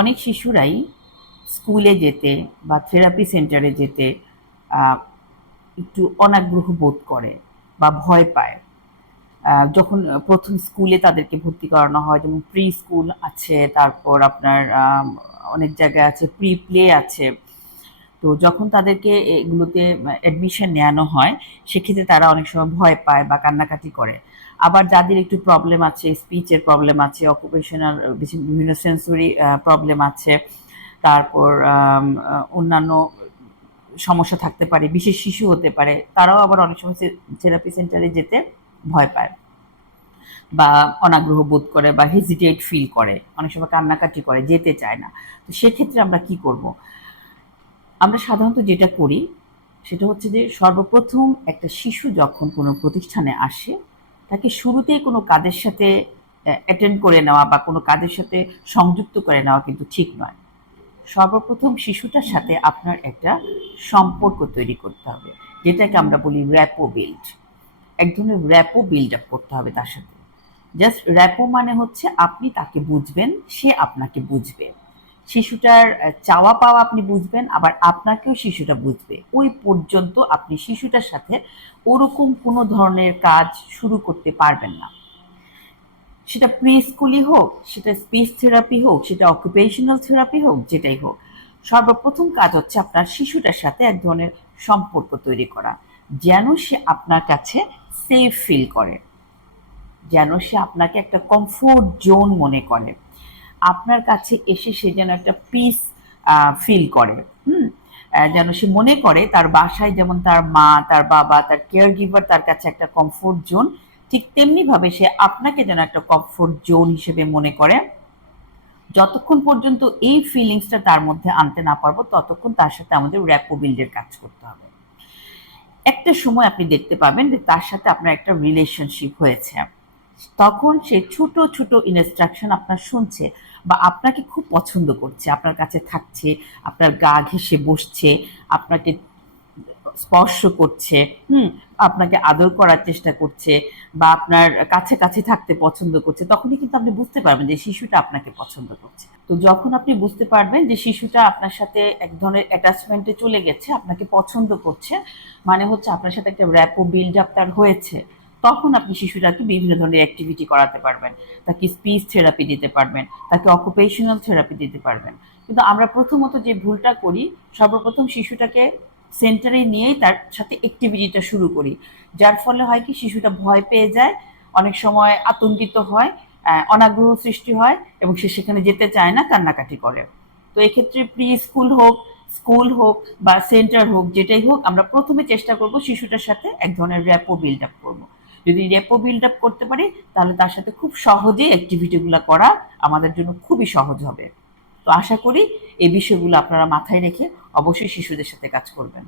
অনেক শিশুরাই স্কুলে যেতে বা থেরাপি সেন্টারে যেতে একটু অনাগ্রহ বোধ করে বা ভয় পায়। যখন প্রথম স্কুলে তাদেরকে ভর্তি করানো হয়, যেমন প্রি স্কুল আছে, তারপর আপনার অনেক জায়গায় আছে প্রি প্লে আছে তো যখন তাদেরকে এগুলোতে অ্যাডমিশন নেওয়ানো হয়, সেক্ষেত্রে তারা অনেক সময় ভয় পায় বা কান্নাকাটি করে। আবার যাদের একটু প্রবলেম আছে স্পিচের প্রবলেম আছে অকুপেশনাল বিভিন্ন সেন্সরি প্রবলেম আছে, তারপর অন্যান্য সমস্যা থাকতে পারে, বিশেষ শিশু হতে পারে, তারাও আবার অনেক সময় থেরাপি সেন্টারে যেতে ভয় পায় বা অনাগ্রহ বোধ করে বা হেজিটেট ফিল করে, অনেক সময় কান্নাকাটি করে, যেতে চায় না। তো সেক্ষেত্রে আমরা কি করব? আমরা সাধারণত যেটা করি, সেটা হচ্ছে যে সর্বপ্রথম একটা শিশু যখন কোনো প্রতিষ্ঠানে আসে, তাকে শুরুতেই কোনো কাজের সাথে অ্যাটেন্ড করে নেওয়া বা কোনো কাজের সাথে সংযুক্ত করে নেওয়া কিন্তু ঠিক নয়। সর্বপ্রথম শিশুটার সাথে আপনার একটা সম্পর্ক তৈরি করতে হবে, যেটাকে আমরা বলি র্যাপো বিল্ড। এক ধরনের র্যাপো বিল্ড আপ করতে হবে তার সাথে। জাস্ট র্যাপো মানে হচ্ছে আপনি তাকে বুঝবেন, সে আপনাকে বুঝবে। শিশুটার চাওয়া পাওয়া আপনি বুঝবেন, আবার আপনাকেও শিশুটা বুঝবে। ওই পর্যন্ত আপনি শিশুটার সাথে ওরকম কোনো ধরনের কাজ শুরু করতে পারবেন না। সেটা প্রি স্কুলই হোক, সেটা স্পিচ থেরাপি হোক, সেটা অকুপেশনাল থেরাপি হোক, যেটাই হোক, সর্বপ্রথম কাজ হচ্ছে আপনার শিশুটার সাথে এক ধরনের সম্পর্ক তৈরি করা, যেন সে আপনার কাছে সেফ ফিল করে, যেন সে আপনাকে একটা কমফোর্ট জোন মনে করে। আপনার কাছে এসে সে যেন একটা পিস ফিল করে, হুম? যেন সে মনে করে তার বাসায় যেমন তার মা, তার বাবা, তার কেয়ার গিভার তার কাছে একটা কমফোর্ট জোন ঠিক তেমনিভাবে সে আপনাকে যেন একটা কমফোর্ট জোন হিসেবে মনে করে। যতক্ষণ পর্যন্ত এই ফিলিংসটা তার মধ্যে আনতে না পারব, ততক্ষণ তার সাথে আমাদের র্যাপো বিল্ডের কাজ করতে হবে। একটা সময় আপনি দেখতে পাবেন যে তার সাথে আপনার একটা রিলেশনশিপ হয়েছে। তখন সে ছোট ছোট ইনস্ট্রাকশন আপনার শুনছে বা আপনাকে খুব পছন্দ করছে, আপনার কাছে থাকছে, আপনার গা ঘেসে বসছে, আপনাকে স্পর্শ করছে, হুম, আপনাকে আদর করার চেষ্টা করছে বা আপনার কাছে কাছে থাকতে পছন্দ করছে, তখনই কিন্তু আপনি বুঝতে পারবেন যে শিশুটা আপনাকে পছন্দ করছে। তো যখন আপনি বুঝতে পারবেন যে শিশুটা আপনার সাথে এক ধরনের অ্যাটাচমেন্টে চলে গেছে, আপনাকে পছন্দ করছে মানে হচ্ছে আপনার সাথে একটা র্যাপো বিল্ড আপ তার হয়েছে তখন আপনি শিশুটাকে বিভিন্ন ধরনের অ্যাক্টিভিটি করাতে পারবেন। তাকে স্পিচ থেরাপি দিতে পারবেন, তাকে অকুপেশনাল থেরাপি দিতে পারবেন। কিন্তু আমরা প্রথমত যে ভুলটা করি, সর্বপ্রথম শিশুটাকে সেন্টারে নিয়েই তার সাথে অ্যাক্টিভিটিটা শুরু করি। যার ফলে হয় কি, শিশুটা ভয় পেয়ে যায়, অনেক সময় আতঙ্কিত হয় অনাগ্রহ সৃষ্টি হয় এবং সে সেখানে যেতে চায় না, কান্নাকাটি করে। তো এক্ষেত্রে প্রি স্কুল হোক স্কুল হোক বা সেন্টার হোক, যেটাই হোক, আমরা প্রথমে চেষ্টা করব শিশুটার সাথে এক ধরনের র্যাপো বিল্ড আপ করব। যদি রেপো বিল্ড আপ করতে পারি, তাহলে তার সাথে খুব সহজে অ্যাক্টিভিটিগুলো করা আমাদের জন্য খুবই সহজ হবে। তো আশা করি এই বিষয়গুলো আপনারা মাথায় রেখে অবশ্যই শিশুদের সাথে কাজ করবেন।